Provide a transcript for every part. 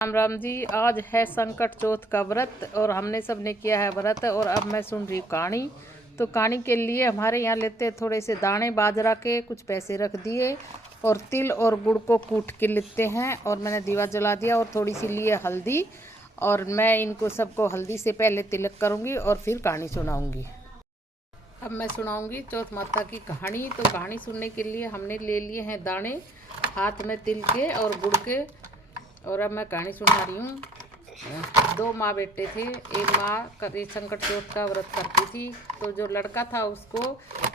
राम राम जी। आज है संकट चौथ का व्रत और हमने सब ने किया है व्रत। और अब मैं सुन रही हूँ कहानी। तो कहानी के लिए हमारे यहाँ लेते हैं थोड़े से दाने बाजरा के, कुछ पैसे रख दिए और तिल और गुड़ को कूट के लेते हैं। और मैंने दीवा जला दिया और थोड़ी सी लिए हल्दी। और मैं इनको सबको हल्दी से पहले तिलक करूँगी और फिर कहानी सुनाऊँगी। अब मैं सुनाऊँगी चौथ माता की कहानी। तो कहानी सुनने के लिए हमने ले लिए हैं दाने हाथ में तिल के और गुड़ के। और अब मैं कहानी सुना रही हूँ। दो माँ बेटे थे। एक माँ कभी संकट चौथ का व्रत करती थी। तो जो लड़का था उसको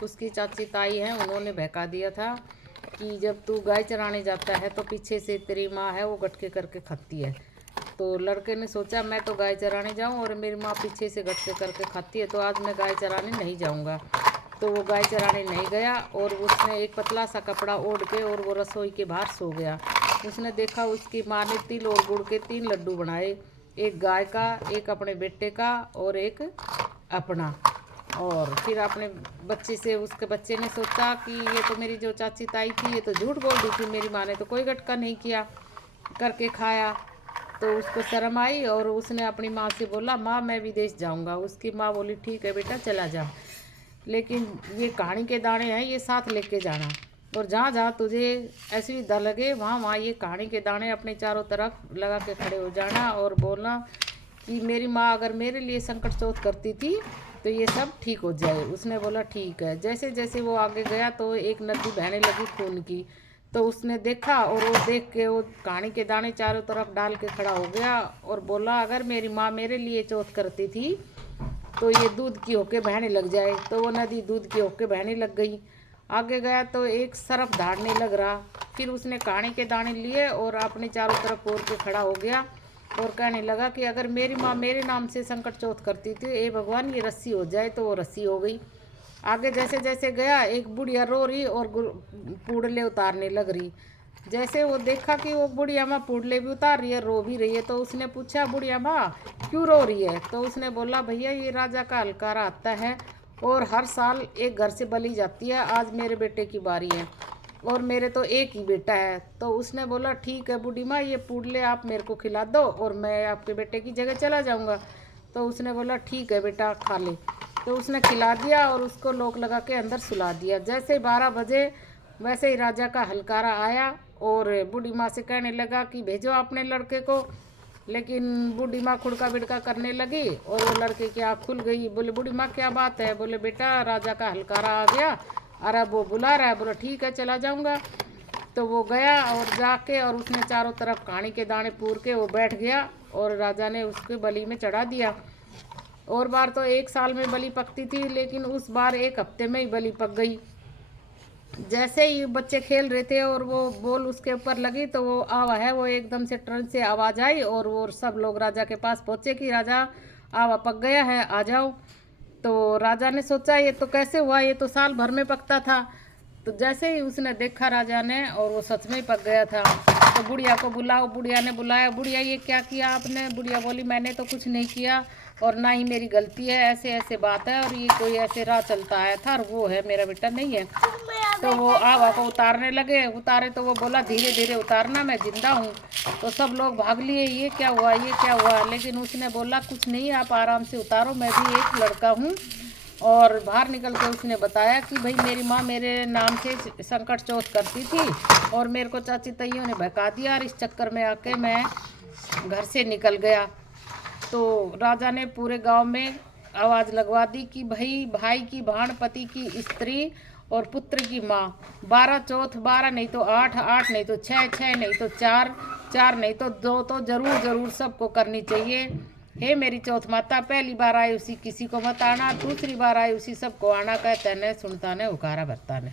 उसकी चाची ताई हैं उन्होंने बहका दिया था कि जब तू गाय चराने जाता है तो पीछे से तेरी माँ है वो गटके करके खाती है। तो लड़के ने सोचा मैं तो गाय चराने जाऊँ और मेरी माँ पीछे से गटके करके खाती है, तो आज मैं गाय चराने नहीं जाऊँगा। तो वो गाय चराने नहीं गया और उसने एक पतला सा कपड़ा ओढ़ के और वो रसोई के बाहर सो गया। उसने देखा उसकी माँ ने तिल और गुड़ के 3 लड्डू बनाए, एक गाय का, एक अपने बेटे का और एक अपना। और फिर अपने बच्चे से उसके बच्चे ने सोचा कि ये तो मेरी जो चाची ताई थी ये तो झूठ बोल रही थी, मेरी माँ ने तो कोई गटका नहीं किया करके खाया। तो उसको शर्म आई और उसने अपनी माँ से बोला माँ मैं विदेश जाऊँगा। उसकी माँ बोली ठीक है बेटा चला जा, लेकिन ये कहानी के दाने हैं ये साथ लेके जाना, और जहाँ जहाँ तुझे ऐसी विधा लगे वहाँ वहाँ ये कहानी के दाने अपने चारों तरफ लगा के खड़े हो जाना और बोलना कि मेरी माँ अगर मेरे लिए संकट चौथ करती थी तो ये सब ठीक हो जाए। उसने बोला ठीक है। जैसे जैसे वो आगे गया तो एक नदी बहने लगी खून की। तो उसने देखा और वो देख के वो कहानी के दाने चारों तरफ डाल के खड़ा हो गया और बोला अगर मेरी माँ मेरे लिए चौथ करती थी तो ये दूध की होके बहने लग जाए। तो वो नदी दूध की होके बहने लग गई। आगे गया तो एक सरफ धाड़ने लग रहा। फिर उसने कहानी के दाने लिए और अपने चारों तरफ ओर के खड़ा हो गया और कहने लगा कि अगर मेरी माँ मेरे नाम से संकट चौथ करती थी ए भगवान ये रस्सी हो जाए। तो वो रस्सी हो गई। आगे जैसे जैसे गया एक बुढ़िया रो रही और पूड़ले उतारने लग रही। जैसे वो देखा कि वो बुढ़िया माँ पूड़ले भी उतार रही है, रो भी रही है, तो उसने पूछा बुढ़िया माँ क्यों रो रही है। तो उसने बोला भैया ये राजा का हलकारा आता है और हर साल एक घर से बलि जाती है, आज मेरे बेटे की बारी है और मेरे तो एक ही बेटा है। तो उसने बोला ठीक है बूढ़ी माँ ये पूड़ले आप मेरे को खिला दो और मैं आपके बेटे की जगह चला जाऊँगा। तो उसने बोला ठीक है बेटा खा ले। तो उसने खिला दिया और उसको लोक लगा के अंदर सुला दिया। जैसे 12 बजे वैसे ही राजा का हलकारा आया और बूढ़ी माँ से कहने लगा कि भेजो अपने लड़के को। लेकिन बूढ़ी माँ खुड़का बिड़का करने लगी और वो लड़के की आँख खुल गई। बोले बूढ़ी माँ क्या बात है। बोले बेटा राजा का हलकारा आ गया, अरे वो बुला रहा है। बोला ठीक है चला जाऊँगा। तो वो गया और जाके और उसने चारों तरफ कहानी के दाने पूर के वो बैठ गया और राजा ने उसके बलि में चढ़ा दिया। और बार तो 1 साल में बलि पकती थी, लेकिन उस बार 1 हफ्ते में ही बलि पक गई। जैसे ही बच्चे खेल रहे थे और वो बोल उसके ऊपर लगी तो वो आवा है वो एकदम से ट्रेन से आवाज़ आई और वो सब लोग राजा के पास पहुँचे कि राजा आवा पक गया है आ जाओ। तो राजा ने सोचा ये तो कैसे हुआ, ये तो साल भर में पकता था। तो जैसे ही उसने देखा राजा ने और वो सच में ही पक गया था। तो बुढ़िया को बुलाओ। बुढ़िया ने बुलाया। बुढ़िया ये क्या किया आपने। बुढ़िया बोली मैंने तो कुछ नहीं किया और ना ही मेरी गलती है, ऐसे ऐसे बात है और ये कोई ऐसे राह चलता है था और वो है मेरा बेटा नहीं है। तो वो आवा को उतारने लगे। उतारे तो वो बोला धीरे धीरे उतारना मैं जिंदा हूँ। तो सब लोग भाग लिए ये क्या हुआ ये क्या हुआ। लेकिन उसने बोला कुछ नहीं आप आराम से उतारो, मैं भी एक लड़का हूँ। और बाहर निकल के उसने बताया कि भाई मेरी माँ मेरे नाम से संकट चौथ करती थी और मेरे को चाची ताइयों ने बहका दिया और इस चक्कर में आके मैं घर से निकल गया। तो राजा ने पूरे गांव में आवाज़ लगवा दी कि भाई भाई की भाण, पति की स्त्री और पुत्र की माँ 12 चौथ 12 नहीं तो 8, 8 नहीं तो 6, 6 नहीं तो 4, 4 नहीं तो 2 तो जरूर जरूर सबको करनी चाहिए। हे मेरी चौथ माता पहली बार आई उसी किसी को मत आना, दूसरी बार आई उसी सबको आना। कहते ने सुनता ने उकारा भरता ने।